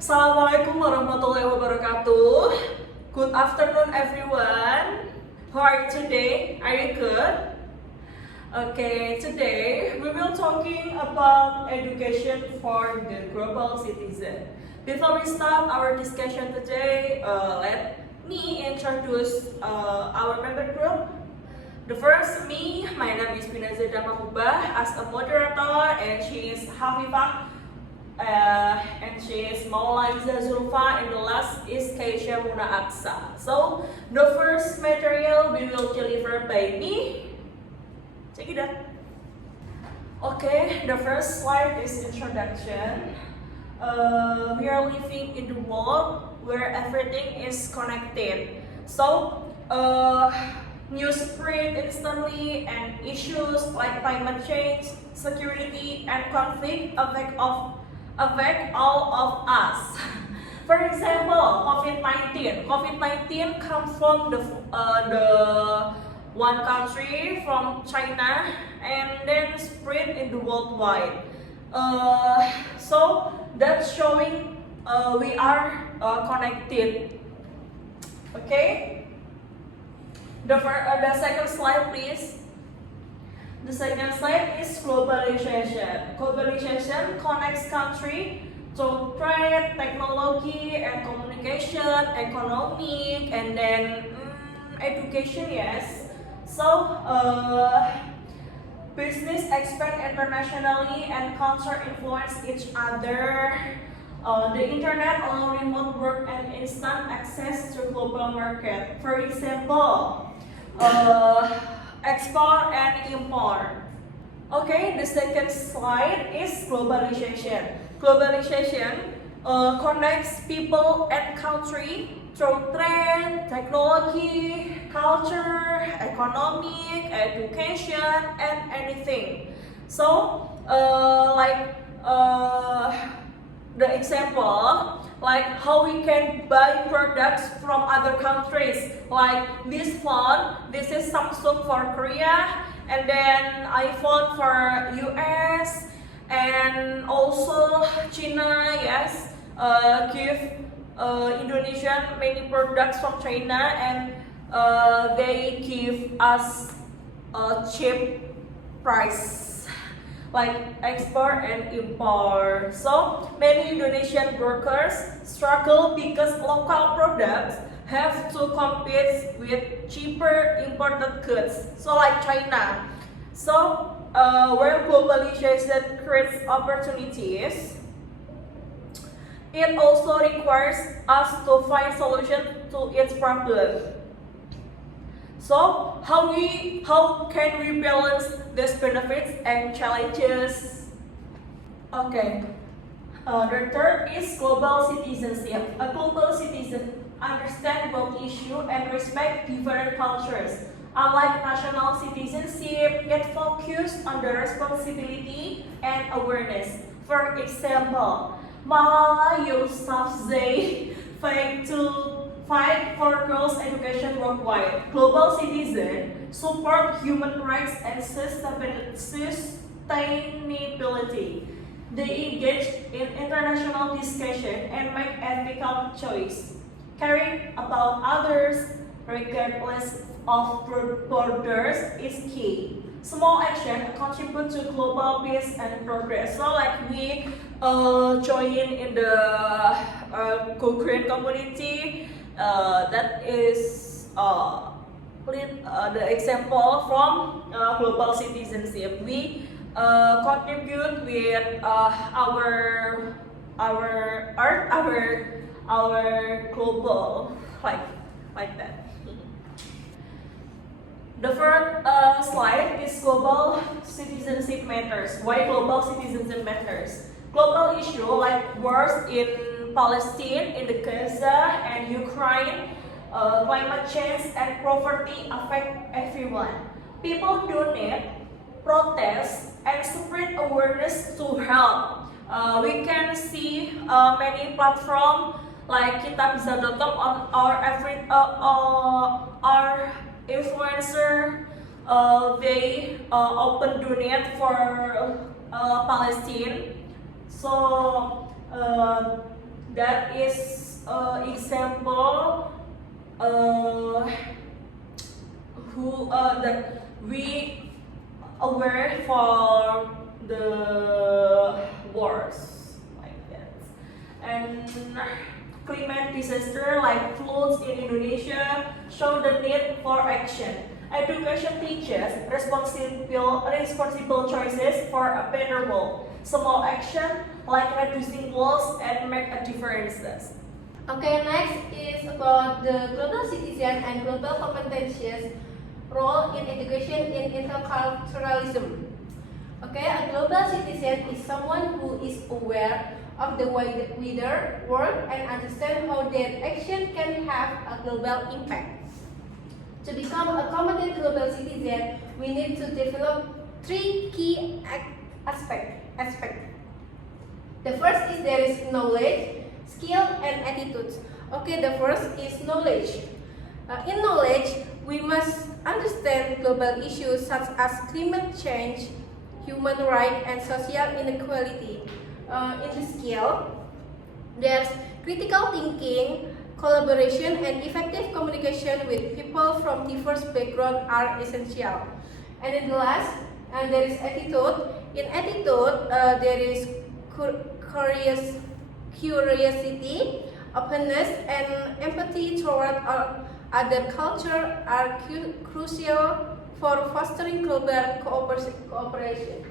Assalamualaikum warahmatullahi wabarakatuh. Good afternoon, everyone. How are you today? Are you good? Okay, today we will talking about education for the global citizen. Before we start our discussion today, let me introduce our member group. The first, my name is Binazeda Mahubah as a moderator, and she is Hafifah. And she is Maulaiza Zulfa, and the last is Keisha Muna Aksa. So the first material we will deliver by me. Check it out. Okay, the first slide is introduction. We are living in the world where everything is connected. So news spread instantly, and issues like climate change, security, and conflict affect all of us. For example, COVID-19. COVID-19 comes from the one country from China and then spread in the worldwide. So that's showing we are connected. Okay. The second slide, please. The second slide is globalization. Globalization connects countries to trade, technology, and communication, economic, and then education. Yes. So business expand internationally and culture influence each other. The internet allow remote work and instant access to global market. For example, export and import. Okay, the second slide is globalization. Globalization connects people and country through trade, technology, culture, economic, education, and anything. So, the example, like how we can buy products from other countries, like this phone, this is Samsung for Korea, and then iPhone for US, and also China. Yes, give Indonesian many products from China, and they give us a cheap price, like export and import. So many Indonesian workers struggle because local products have to compete with cheaper imported goods, so like China. So where globalization creates opportunities, it also requires us to find solutions to its problem. So how can we balance these benefits and challenges? Okay. The third is global citizenship. A global citizen understands both issues and respect different cultures. Unlike national citizenship, it focuses on the responsibility and awareness. For example, Malala Yousafzai fight for girls' education worldwide. Global citizens support human rights and sustainability. They engage in international discussion and make ethical choice, caring about others regardless of borders is key. Small action contribute to global peace and progress. So like we join in the Korean community. That is the example from global citizenship. We contribute with our earth, our global, like that. The first slide is global citizenship matters. Why global citizenship matters? Global issue like wars in Palestine, in the Gaza and Ukraine, climate change and poverty affect everyone. People donate, protest, and spread awareness to help. We can see many platforms like kitabisa.com on our influencer. They open donate for Palestine. So that is example that we aware for the wars like that. And climate disaster like floods in Indonesia show the need for action. Education teaches responsible choices for a better world. Small action like reducing walls and make a difference. Okay, next is about the global citizen and global competencies role in education in interculturalism. Okay, a global citizen is someone who is aware of the wider world and understand how their action can have a global impact. To become a competent global citizen, we need to develop three key aspects. The first is there is knowledge, skill, and attitudes. Okay, the first is knowledge. In knowledge, we must understand global issues such as climate change, human rights, and social inequality. In the skill, there's critical thinking, collaboration, and effective communication with people from diverse backgrounds are essential. And in the last, there is attitude. In attitude, there is curiosity, openness, and empathy toward other culture are crucial for fostering global cooperation.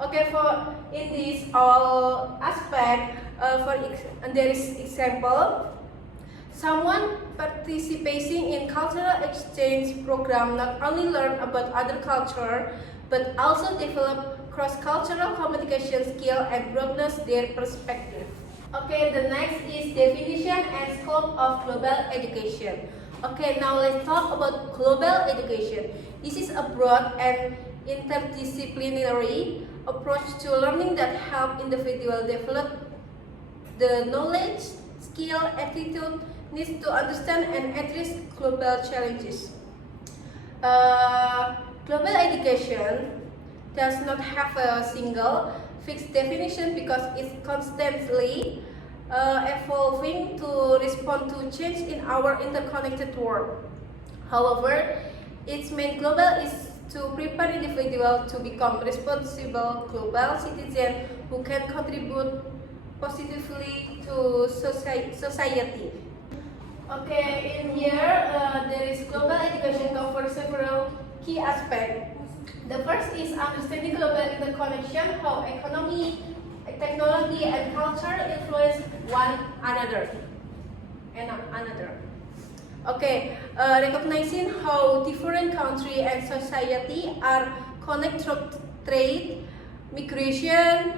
Okay, for in this all aspect, there is example. Someone participating in cultural exchange program not only learn about other culture, but also develop cross-cultural communication skill and broadens their perspective. Okay, the next is definition and scope of global education. Okay, now let's talk about global education. This is a broad and interdisciplinary approach to learning that help individuals develop the knowledge, skill, attitude needs to understand and address global challenges. Global education does not have a single fixed definition because it's constantly evolving to respond to change in our interconnected world. However, its main goal is to prepare individuals to become responsible global citizens who can contribute positively to society. Okay, in here there is global education covers several key aspects. The first is understanding global interconnection, how economy, technology, and culture influence one another. Okay, recognizing how different countries and society are connected through trade, migration,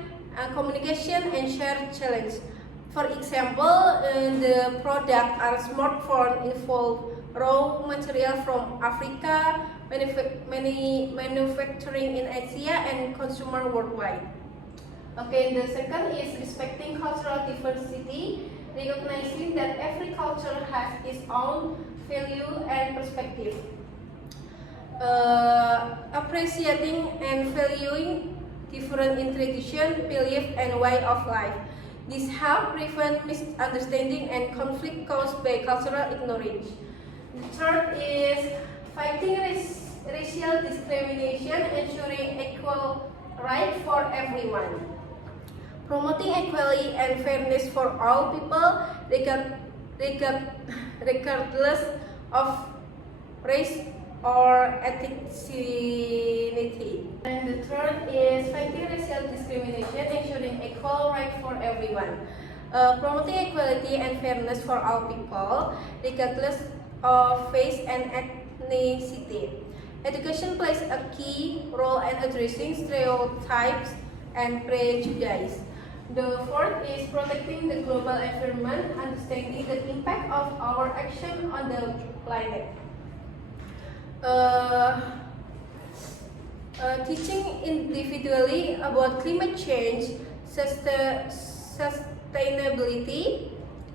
communication, and shared challenge. For example, the product are smartphone involve raw material from Africa, manufacturing in Asia, and consumer worldwide. Okay, the second is respecting cultural diversity, recognizing that every culture has its own value and perspective. Appreciating and valuing different in tradition, belief, and way of life. This helps prevent misunderstanding and conflict caused by cultural ignorance. The third is fighting racial discrimination, ensuring equal rights for everyone. Promoting equality and fairness for all people, regardless of race or ethnicity. And the third is fighting racial discrimination, ensuring equal rights for everyone. Promoting equality and fairness for all people, regardless of race and ethnicity. Education plays a key role in addressing stereotypes and prejudice. The fourth is protecting the global environment, understanding the impact of our action on the planet. Teaching individually about climate change, sustainability,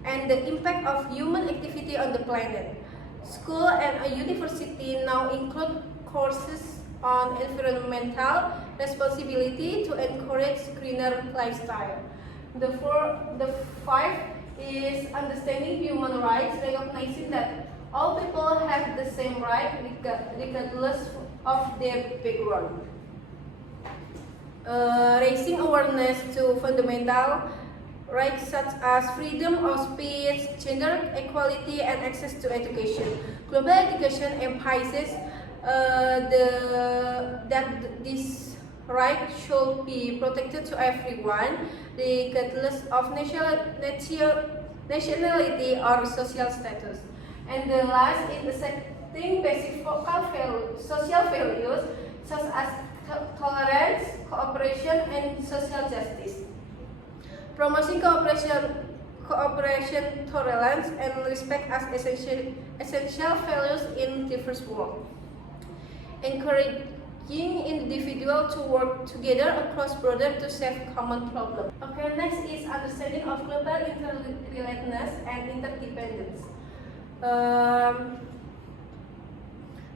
and the impact of human activity on the planet. School and a university now include courses on environmental responsibility to encourage greener lifestyle. The fifth is understanding human rights, recognizing that all people have the same right regardless of their background. Raising awareness to fundamental rights such as freedom of speech, gender equality, and access to education. Global education emphasizes that this right should be protected to everyone, regardless of nationality or social status. And the last is accepting basic social values such as tolerance, cooperation, and social justice. Promoting cooperation, tolerance, and respect as essential values in diverse world. Encouraging individuals to work together across borders to solve common problems. Okay, next is understanding of global interrelatedness and interdependence.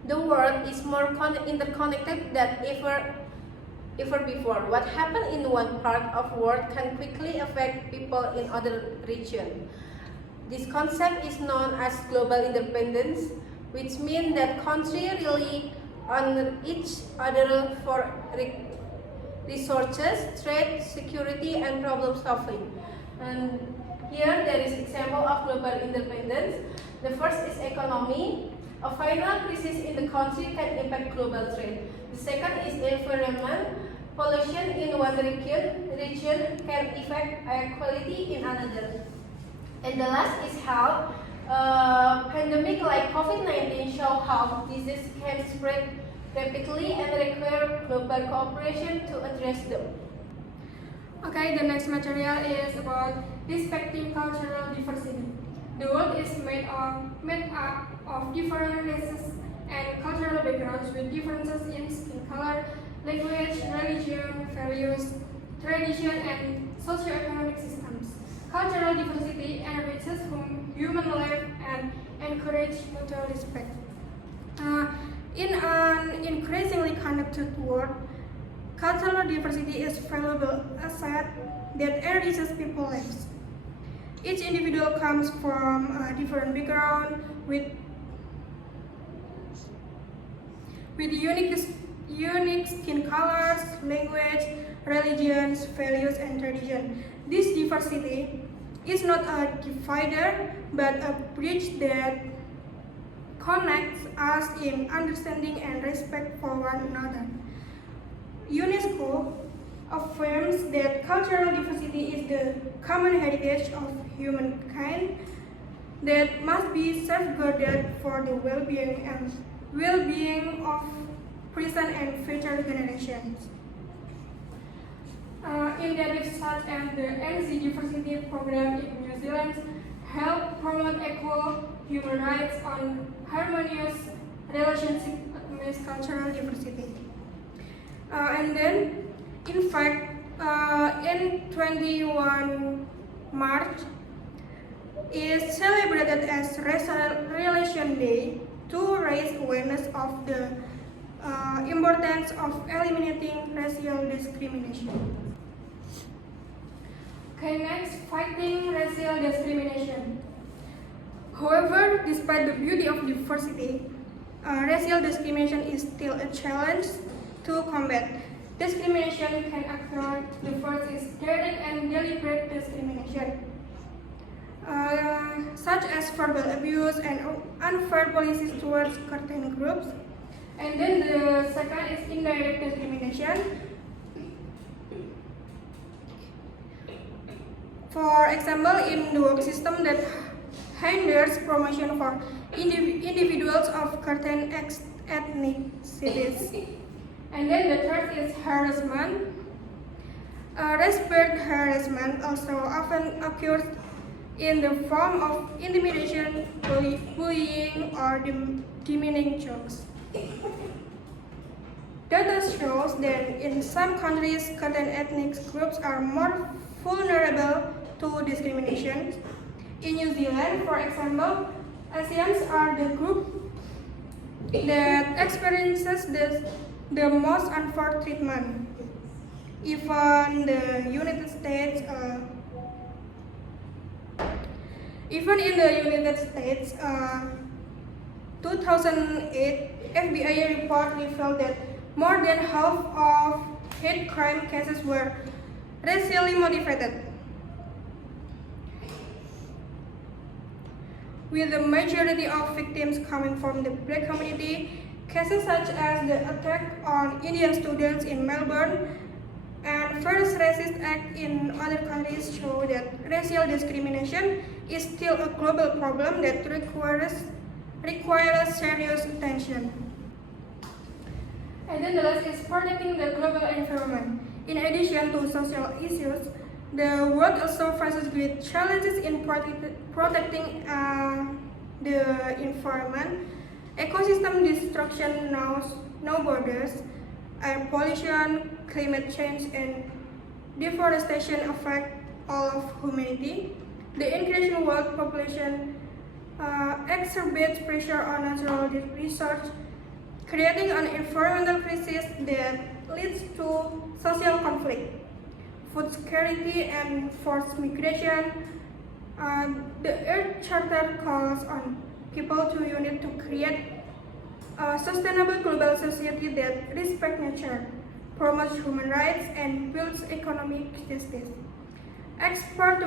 The world is more interconnected than ever before. What happens in one part of the world can quickly affect people in other regions. This concept is known as global interdependence, which means that countries rely on each other for resources, trade, security, and problem solving. And here there is example of global interdependence. The first is economy. A final crisis in the country can impact global trade. The second is environment. Pollution in one region can affect air quality in another. And the last is health. Pandemic like COVID-19 show how disease can spread rapidly and require global cooperation to address them. Okay, the next material is about respecting cultural diversity. The world is made up of different races and cultural backgrounds with differences in skin color, language, religion, values, tradition, and socio-economic systems. Cultural diversity enriches human life and encourages mutual respect. In an increasingly connected world, cultural diversity is a valuable asset that enriches people's lives. Each individual comes from a different background with unique skin colors, language, religions, values, and tradition. This diversity is not a divider, but a bridge that connects us in understanding and respect for one another. UNESCO affirms that cultural diversity is the common heritage of humankind that must be safeguarded for the well-being of present and future generations. Initiatives such as the NZ Diversity Program in New Zealand help promote equal human rights on harmonious relationship with cultural diversity. And then, in fact, in 21 March is celebrated as Racial Relation Day to raise awareness of the importance of eliminating racial discrimination. Okay, next, fighting racial discrimination. However, despite the beauty of diversity, racial discrimination is still a challenge to combat. Discrimination can occur. The first is direct and deliberate discrimination, such as verbal abuse and unfair policies towards certain groups. And then the second is indirect discrimination. For example, in the work system that hinders promotion for individuals of certain ethnicities. And then the third is harassment. Race-based harassment also often occurs in the form of intimidation, bullying, or demeaning jokes. Data shows that in some countries, certain ethnic groups are more vulnerable to discrimination. In New Zealand, for example, Asians are the group that experiences the most unfair treatment. Even the United States Even in the United States, 2008 FBI report revealed that more than half of hate crime cases were racially motivated, with the majority of victims coming from the black community. Cases such as the attack on Indian students in Melbourne and various racist acts in other countries show that racial discrimination is still a global problem that requires serious attention. And then the last is protecting the global environment. In addition to social issues, the world also faces great challenges in protecting the environment. Ecosystem destruction knows no borders. Air pollution, climate change, and deforestation affect all of humanity. The increasing world population exacerbates pressure on natural resources, creating an environmental crisis that leads to social conflict, food security, and forced migration. The Earth Charter calls on people to unite to create a sustainable global society that respects nature, promotes human rights, and builds economic justice. Experts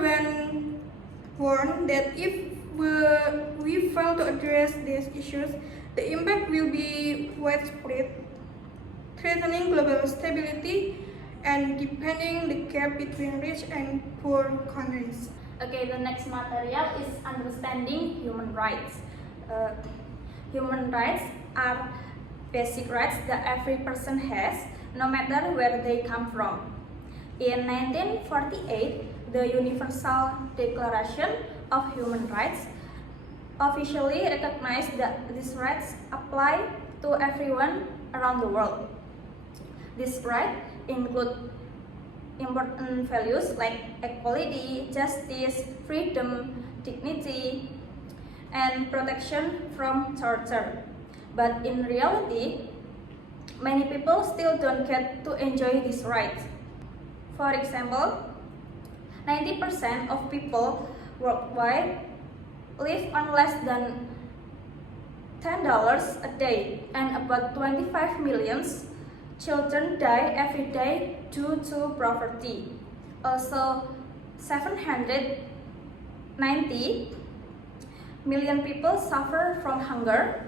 warn that if we fail to address these issues, the impact will be widespread, threatening global stability and deepening the gap between rich and poor countries. Okay, the next material is understanding human rights. Human rights are basic rights that every person has, no matter where they come from. In 1948, the Universal Declaration of Human Rights officially recognized that these rights apply to everyone around the world. These rights include important values like equality, justice, freedom, dignity, and protection from torture. But in reality, many people still don't get to enjoy these rights. For example, 90% of people worldwide live on less than $10 a day, and about 25 million children die every day due to poverty. Also, 790 million people suffer from hunger,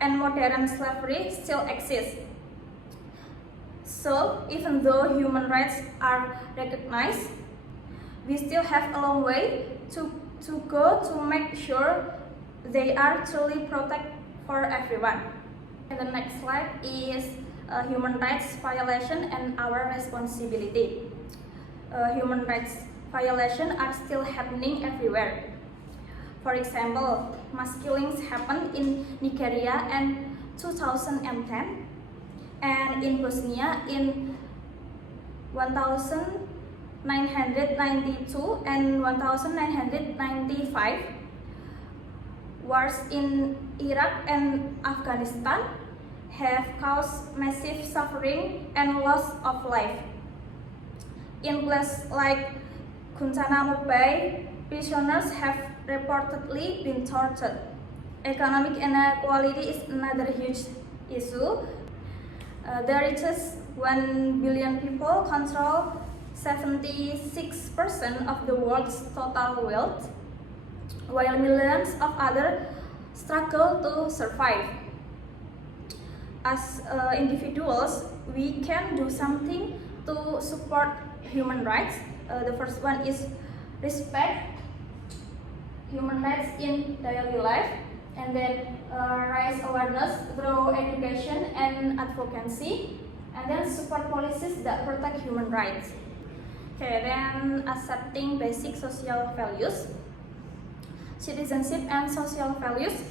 and modern slavery still exists. So, even though human rights are recognized, we still have a long way to go to make sure they are truly protected for everyone. And the next slide is human rights violation and our responsibility. Human rights violations are still happening everywhere. For example, mass killings happened in Nigeria in 2010 and in Bosnia in 1992 and 1995. Wars in Iraq and Afghanistan have caused massive suffering and loss of life. In places like Guantanamo Bay, prisoners have reportedly been tortured. Economic inequality is another huge issue. The richest 1 billion people control 76% of the world's total wealth, while millions of others struggle to survive. As individuals, we can do something to support human rights. The first one is respect human rights in daily life, and then raise awareness through education and advocacy, and then support policies that protect human rights. Okay, then accepting basic social values, citizenship and social values.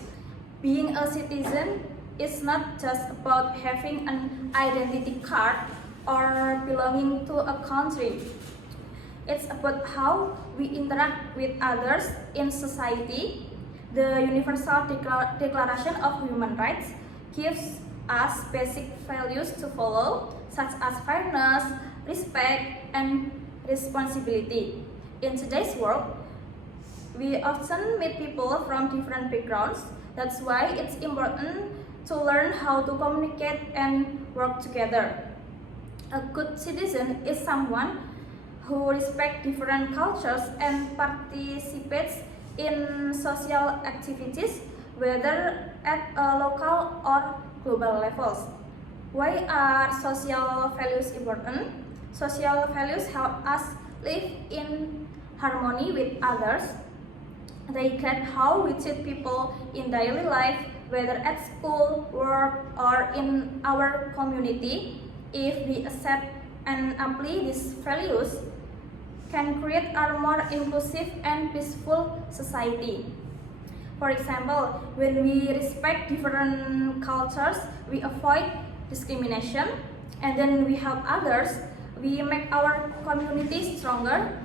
Being a citizen is not just about having an identity card or belonging to a country. It's about how we interact with others in society. The Universal Declaration of Human Rights gives us basic values to follow, such as fairness, respect, and responsibility. In today's world, We often meet people from different backgrounds. That's why it's important to learn how to communicate and work together. A good citizen is someone who respects different cultures and participates in social activities, whether at a local or global levels. Why are social values important? Social values help us live in harmony with others. They guide how we treat people in daily life, whether at school, work, or in our community. If we accept and apply these values, can create a more inclusive and peaceful society. For example, when we respect different cultures, we avoid discrimination, and then we help others, we make our community stronger.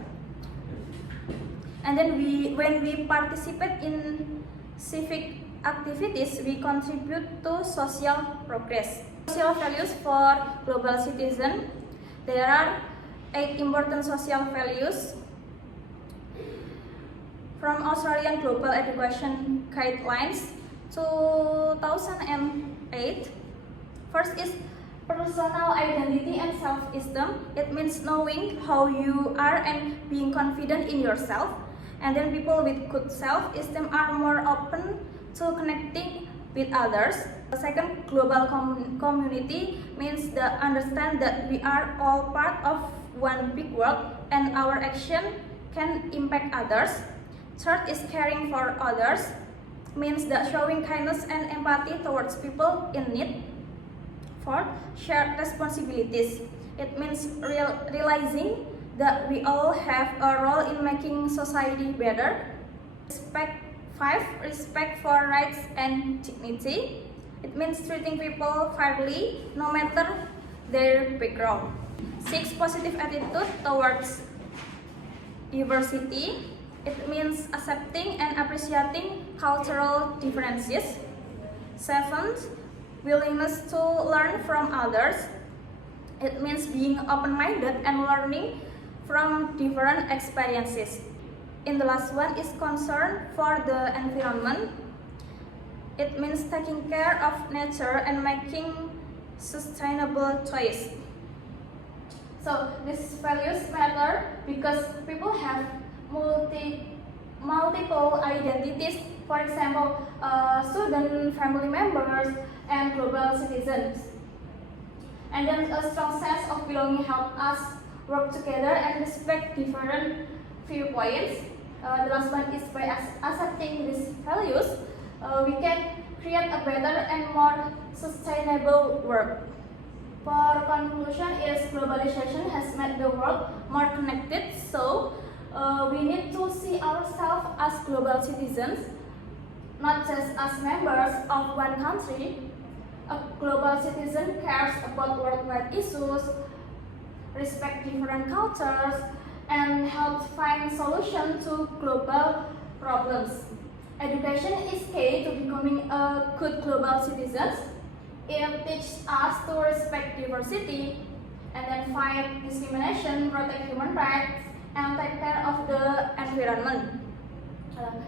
And then when we participate in civic activities, we contribute to social progress. Social values for global citizens. There are 8 important social values from Australian Global Education Guidelines 2008. First is personal identity and self-esteem. It means knowing how you are and being confident in yourself. And then people with good self-esteem are more open to connecting with others. The second, global community means the understand that we are all part of one big world and our action can impact others. Third is caring for others, means that showing kindness and empathy towards people in need. Fourth, shared responsibilities. It means realizing that we all have a role in making society better. Respect for rights and dignity. It means treating people fairly, no matter their background. 6, positive attitude towards diversity. It means accepting and appreciating cultural differences. 7, willingness to learn from others. It means being open-minded and learning from different experiences. And the last one is concern for the environment. It means taking care of nature and making sustainable choice. So these values matter because people have multiple identities. For example, student, family members, and global citizens. And then a strong sense of belonging helps us work together and respect different viewpoints. The last one is by accepting these values, we can create a better and more sustainable world. For conclusion is globalization has made the world more connected, so we need to see ourselves as global citizens, not just as members of one country. A global citizen cares about worldwide issues, respect different cultures, and helps find solutions to global problems. Education is key to becoming a good global citizen. It teaches us to respect diversity and then fight discrimination, protect human rights, and take care of the environment.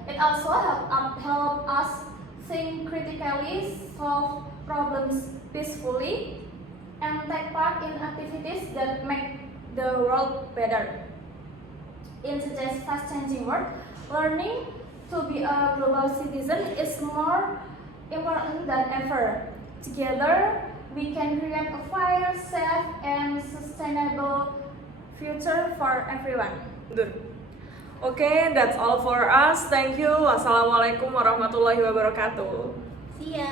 It also helps us think critically, solve problems peacefully, and take part in activities that make the world better. In today's fast-changing world, learning to be a global citizen is more important than ever. Together, we can create a fair, safe, and sustainable future for everyone. Okay, that's all for us. Thank you. Wassalamualaikum warahmatullahi wabarakatuh. See ya.